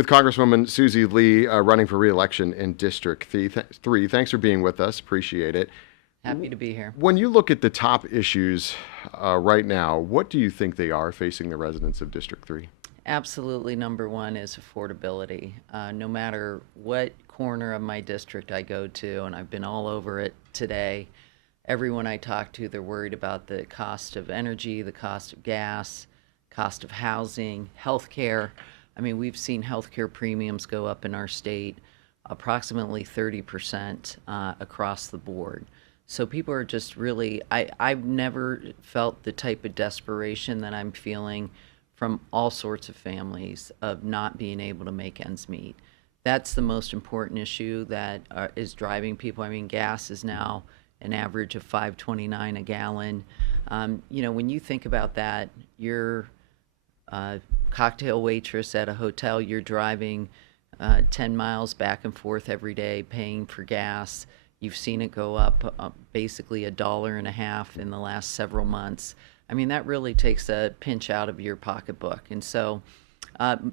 with Congresswoman Susie Lee running for re-election in District 3. Thanks for being with us. Appreciate it. Happy to be here. When you look at the top issues right now, what do you think they are facing the residents of District 3? Absolutely, number one is affordability. No matter what corner of my district I go to, and I've been all over it today, everyone I talk to, they're worried about the cost of energy, the cost of gas, cost of housing, healthcare. I mean, we've seen healthcare premiums go up in our state approximately 30% across the board. So people are just really, I've never felt the type of desperation that I'm feeling from all sorts of families of not being able to make ends meet. That's the most important issue that is driving people. I mean, gas is now an average of $5.29 a gallon. When you think about that, you're a cocktail waitress at a hotel, you're driving 10 miles back and forth every day, paying for gas. You've seen it go up basically $1.50 in the last several months. I mean, that really takes a pinch out of your pocketbook. And so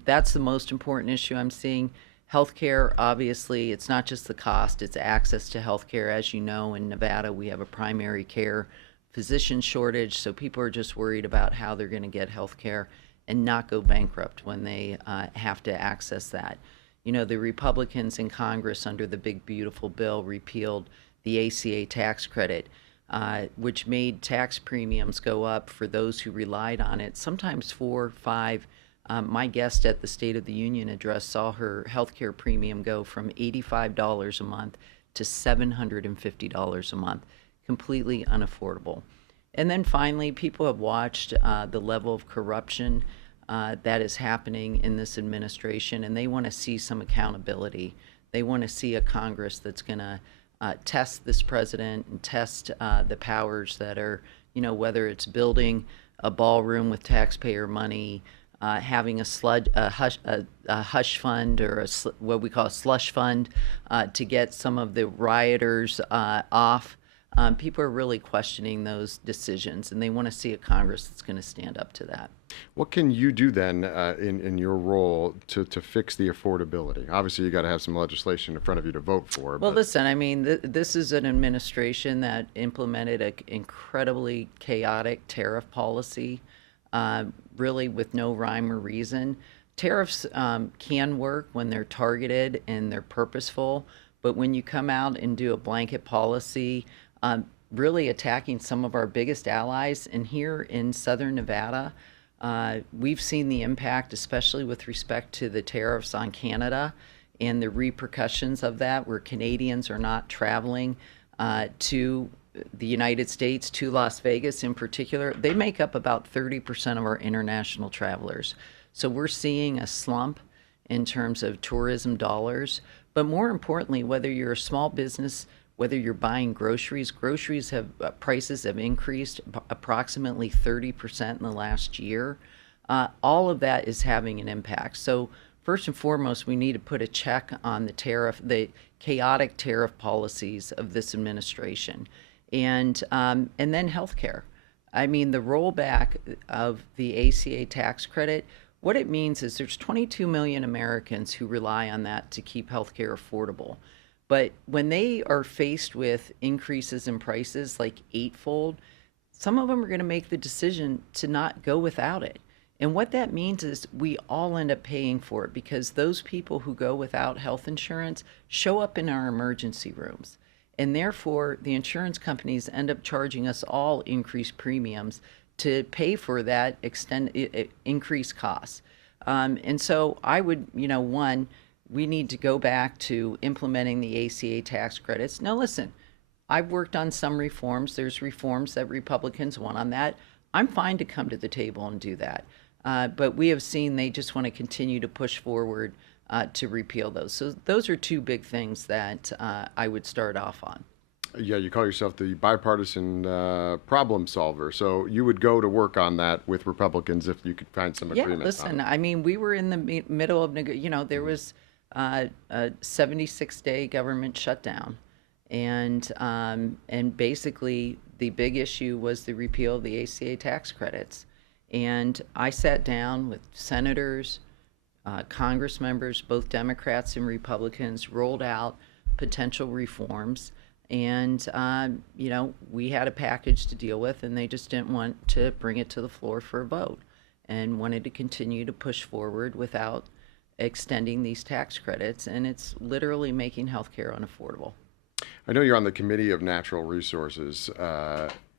that's the most important issue I'm seeing. Healthcare, obviously, it's not just the cost, it's access to healthcare. As you know, in Nevada, we have a primary care physician shortage, so people are just worried about how they're going to get healthcare and not go bankrupt when they have to access that. You know, the Republicans in Congress under the big, beautiful bill repealed the ACA tax credit, which made tax premiums go up for those who relied on it, sometimes 4, 5. My guest at the State of the Union address saw her health care premium go from $85 a month to $750 a month, completely unaffordable. And then finally, people have watched the level of corruption that is happening in this administration, and they want to see some accountability. They want to see a Congress that's going to test this president and test the powers that are, whether it's building a ballroom with taxpayer money, having a hush fund or what we call a slush fund to get some of the rioters off. People are really questioning those decisions, and they want to see a Congress that's going to stand up to that. What can you do then in your role to fix the affordability? Obviously, you got to have some legislation in front of you to vote for. Well, listen, I mean, this is an administration that implemented an incredibly chaotic tariff policy, really with no rhyme or reason. Tariffs can work when they're targeted and they're purposeful, but when you come out and do a blanket policy, really attacking some of our biggest allies, and here in Southern Nevada, we've seen the impact, especially with respect to the tariffs on Canada and the repercussions of that, where Canadians are not traveling to the United States, to Las Vegas in particular. They make up about 30% of our international travelers. So we're seeing a slump in terms of tourism dollars. But more importantly, whether you're a small business, whether you're buying groceries, prices have increased approximately 30% in the last year. All of that is having an impact. So first and foremost, we need to put a check on the chaotic tariff policies of this administration, and then healthcare. I mean, the rollback of the ACA tax credit. What it means is there's 22 million Americans who rely on that to keep healthcare affordable. But when they are faced with increases in prices like eightfold, some of them are going to make the decision to not go without it. And what that means is we all end up paying for it, because those people who go without health insurance show up in our emergency rooms. And therefore, the insurance companies end up charging us all increased premiums to pay for that increased costs. And so I would, we need to go back to implementing the ACA tax credits. Now, listen, I've worked on some reforms. There's reforms that Republicans want on that. I'm fine to come to the table and do that. But we have seen they just want to continue to push forward to repeal those. So those are two big things that I would start off on. Yeah, you call yourself the bipartisan problem solver. So you would go to work on that with Republicans if you could find some agreement. Yeah, listen, I mean, we were in the middle of, there was a 76-day government shutdown. And basically the big issue was the repeal of the ACA tax credits. And I sat down with senators, Congress members, both Democrats and Republicans, rolled out potential reforms. And, we had a package to deal with, and they just didn't want to bring it to the floor for a vote and wanted to continue to push forward without extending these tax credits. And it's literally making healthcare unaffordable. I know you're on the Committee of Natural Resources,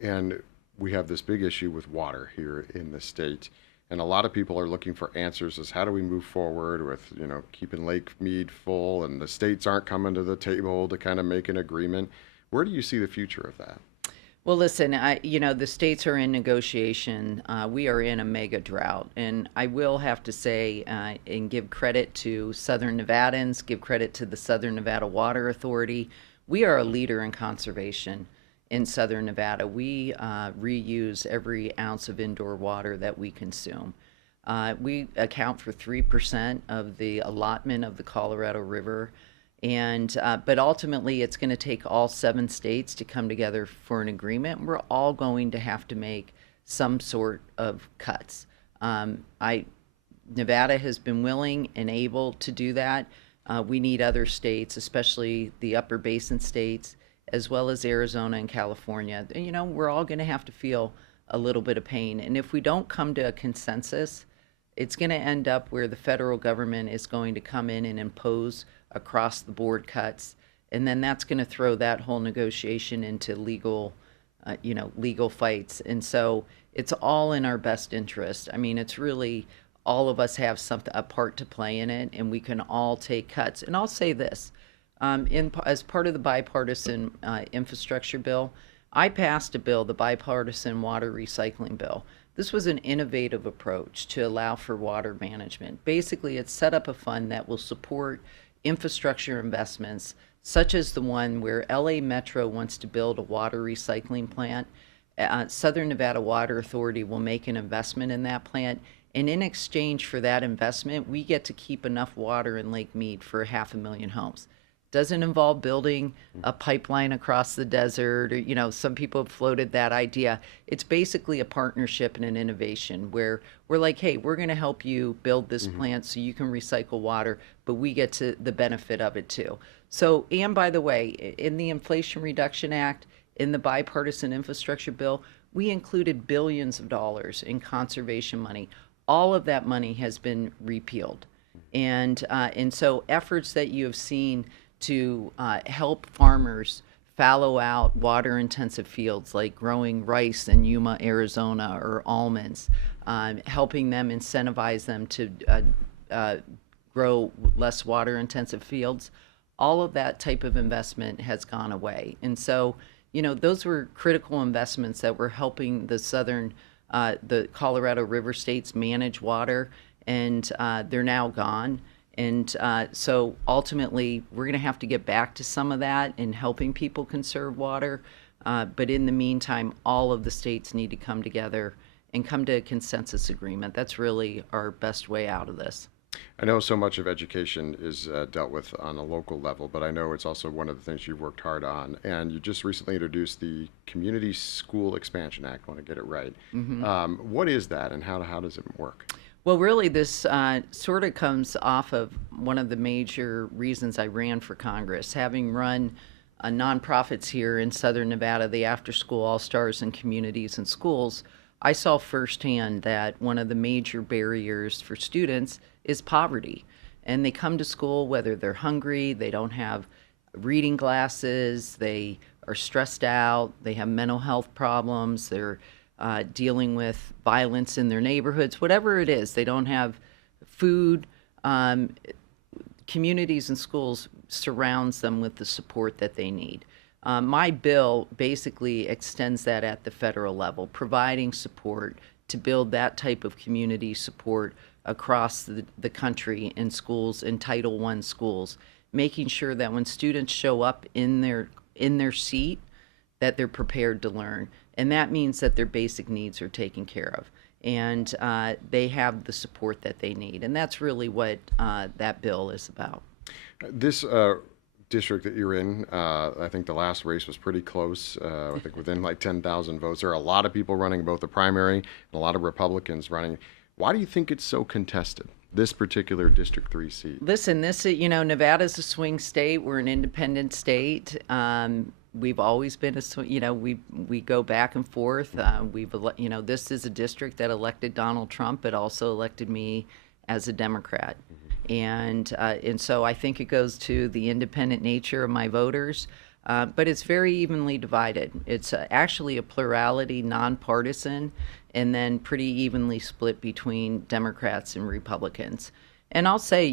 and we have this big issue with water here in the state. And a lot of people are looking for answers as how do we move forward with, keeping Lake Mead full, and the states aren't coming to the table to kind of make an agreement. Where do you see the future of that? Well, listen, the states are in negotiation. We are in a mega drought. And I will have to say, and give credit to Southern Nevadans, give credit to the Southern Nevada Water Authority. We are a leader in conservation in Southern Nevada. We reuse every ounce of indoor water that we consume. We account for 3% of the allotment of the Colorado River. And but ultimately, it's going to take all 7 states to come together for an agreement. We're all going to have to make some sort of cuts. Nevada has been willing and able to do that. We need other states, especially the upper basin states, as well as Arizona and California. We're all going to have to feel a little bit of pain. And if we don't come to a consensus, it's going to end up where the federal government is going to come in and impose across the board cuts. And then that's going to throw that whole negotiation into legal fights. And so it's all in our best interest. I mean, it's really all of us have a part to play in it, and we can all take cuts. And I'll say this, as part of the bipartisan infrastructure bill, I passed a bill, the bipartisan water recycling bill. This was an innovative approach to allow for water management. Basically, it set up a fund that will support infrastructure investments, such as the one where LA Metro wants to build a water recycling plant. Southern Nevada Water Authority will make an investment in that plant. And in exchange for that investment, we get to keep enough water in Lake Mead for 500,000 homes. Doesn't involve building a pipeline across the desert, or, some people have floated that idea. It's basically a partnership and an innovation where we're like, hey, we're going to help you build this plant so you can recycle water, but we get to the benefit of it too. So, and by the way, in the Inflation Reduction Act, in the bipartisan infrastructure bill, we included billions of dollars in conservation money. All of that money has been repealed. And so efforts that you have seen to help farmers fallow out water-intensive fields like growing rice in Yuma, Arizona, or almonds, helping them, incentivize them to grow less water-intensive fields, all of that type of investment has gone away. And so, those were critical investments that were helping the Colorado River states manage water, and they're now gone. And so ultimately, we're going to have to get back to some of that in helping people conserve water. But in the meantime, all of the states need to come together and come to a consensus agreement. That's really our best way out of this. I know so much of education is dealt with on a local level, but I know it's also one of the things you've worked hard on. And you just recently introduced the Community School Expansion Act. I want to get it right. What is that, and how does it work? Well, really, this sort of comes off of one of the major reasons I ran for Congress. Having run nonprofits here in Southern Nevada, the After School All-Stars in Communities and Schools, I saw firsthand that one of the major barriers for students is poverty. And they come to school whether they're hungry, they don't have reading glasses, they are stressed out, they have mental health problems, they're dealing with violence in their neighborhoods, whatever it is. They don't have food. Communities and schools surrounds them with the support that they need. My bill basically extends that at the federal level, providing support to build that type of community support across the country in schools, in Title I schools, making sure that when students show up in their seat, that they're prepared to learn. And that means that their basic needs are taken care of, and they have the support that they need. And that's really what that bill is about. This district that you're in, I think the last race was pretty close. I think within like 10,000 votes. There are a lot of people running both the primary and a lot of Republicans running. Why do you think it's so contested, this particular District 3 seat? Listen, Nevada's a swing state. We're an independent state. We've always been we go back and forth. This is a district that elected Donald Trump, but also elected me as a Democrat. And so I think it goes to the independent nature of my voters. But it's very evenly divided. It's actually a plurality, nonpartisan, and then pretty evenly split between Democrats and Republicans. And I'll say,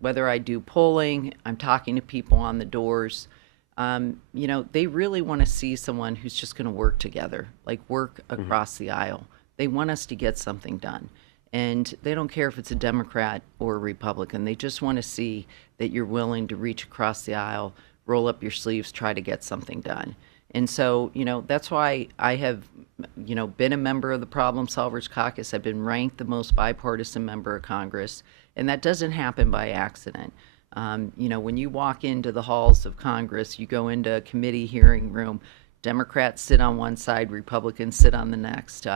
whether I do polling, I'm talking to people on the doors, they really want to see someone who's just going to work together, like work across the aisle. They want us to get something done. And they don't care if it's a Democrat or a Republican. They just want to see that you're willing to reach across the aisle, roll up your sleeves, try to get something done. And so, that's why I have, been a member of the Problem Solvers Caucus. I've been ranked the most bipartisan member of Congress, and that doesn't happen by accident. When you walk into the halls of Congress, you go into a committee hearing room, Democrats sit on one side, Republicans sit on the next.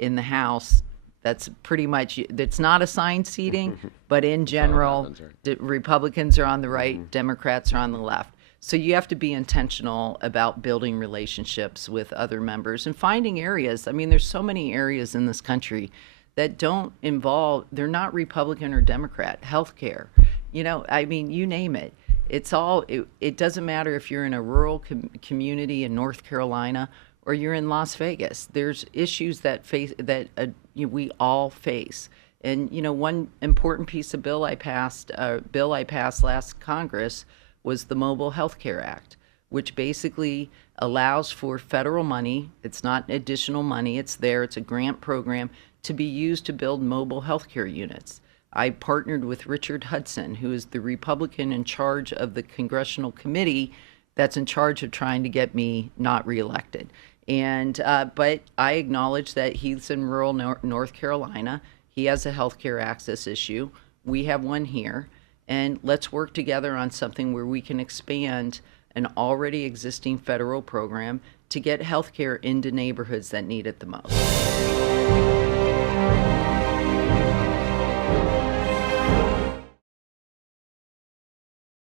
In the House, that's pretty much, it's not assigned seating, but in general, happens, right? the Republicans are on the right, Democrats are on the left. So you have to be intentional about building relationships with other members and finding areas. I mean, there's so many areas in this country that don't involve, they're not Republican or Democrat. Healthcare, you name it. It doesn't matter if you're in a rural community in North Carolina or you're in Las Vegas. There's issues that we all face. And one important piece of bill I passed last Congress was the Mobile Health Care Act, which basically allows for federal money. It's not additional money. It's there. It's a grant program to be used to build mobile health care units. I partnered with Richard Hudson, who is the Republican in charge of the congressional committee that's in charge of trying to get me not reelected. And but I acknowledge that he's in rural North Carolina. He has a healthcare access issue. We have one here. And let's work together on something where we can expand an already existing federal program to get healthcare into neighborhoods that need it the most.